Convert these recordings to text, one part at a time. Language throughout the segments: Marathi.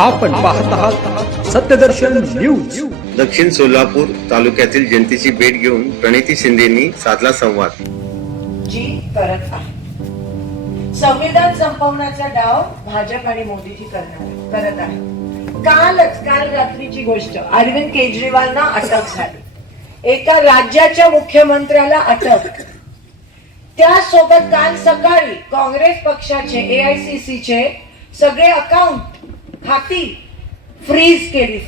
आपण पाहत आहात सत्यदर्शन न्यूज। दक्षिण सोलापूर तालुक्यातील जनतेची भेट घेऊन प्रणिती शिंदेंनी साधला संवाद। जी करत आहे संविधान संपवण्याचा डाव भाजप आणि मोदीजी करत आहे। काल रात्रीची गोष्ट, अरविंद केजरीवालना अटक झाली, एका राज्याच्या मुख्यमंत्र्याला अटक। त्यासोबत काल सकाळी काँग्रेस पक्षाचे AICC चे सगळे अकाउंट खाती फ्रीज केली,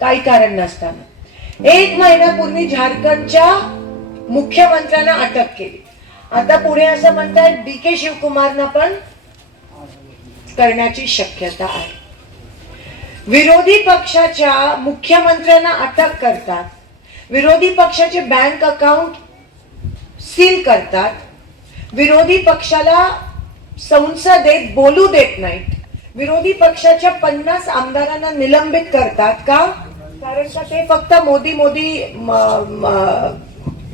काही कारण नसताना। 1 महिन्यापूर्वी झारखंडच्या मुख्यमंत्र्यांना अटक केली। आता पुढे असं म्हणतात DK शिवकुमारना पण करण्याची शक्यता आहे। विरोधी पक्षाच्या मुख्यमंत्र्यांना अटक करतात, विरोधी पक्षाचे बँक अकाउंट सील करतात, विरोधी पक्षाला संसदेत बोलू देत नाहीत, विरोधी पक्षाच्या 50 आमदारांना निलंबित करतात का? कारण का ते फक्त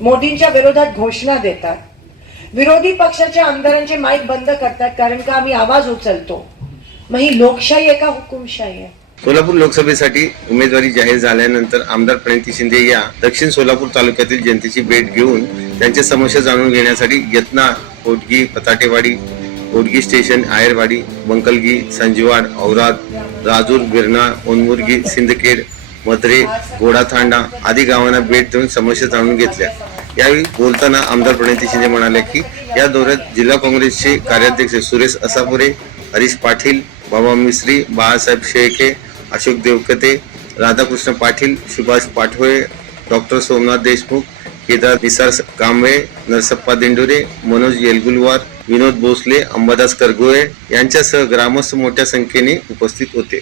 मोदींच्या विरोधात घोषणा देतात। विरोधी पक्षाच्या आमदारांचे माईक बंद करतात कारण का आम्ही आवाज उचलतो। मग ही लोकशाही आहे का हुकुमशाही आहे? सोलापूर लोकसभेसाठी उमेदवारी जाहीर झाल्यानंतर आमदार प्रणिती शिंदे या दक्षिण सोलापूर तालुक्यातील जनतेची भेट घेऊन त्यांच्या समस्या जाणून घेण्यासाठी यत्ना, कोटगी, पताटेवाडी, कोटगी स्टेशन, आयरवाडी, बंकलगी, संजीवाड, औराद, राजूर, बिरणा, ओनमुर्गी, सिंदखेड, मधरे, गोडाथांडा आदी गावांना भेट देऊन समस्या जाणून घेतल्या। यावेळी बोलताना आमदार प्रणिती शिंदे म्हणाले की या दौऱ्यात जिल्हा काँग्रेसचे कार्याध्यक्ष सुरेश असापुरे, हरीश पाटील, बाबा मिस्त्री, बाळासाहेब शेळके, अशोक देवकते, राधाकृष्ण पाटील, सुभाष पाठोळे, डॉक्टर सोमनाथ देशमुख, केदार निसार कांबळे, नरसप्पा दिंडोरे, मनोज येलगुलवार, विनोद भोसले, अंबादास करगोळे यांच्यासह ग्रामस्थ मोठ्या संख्येने उपस्थित होते।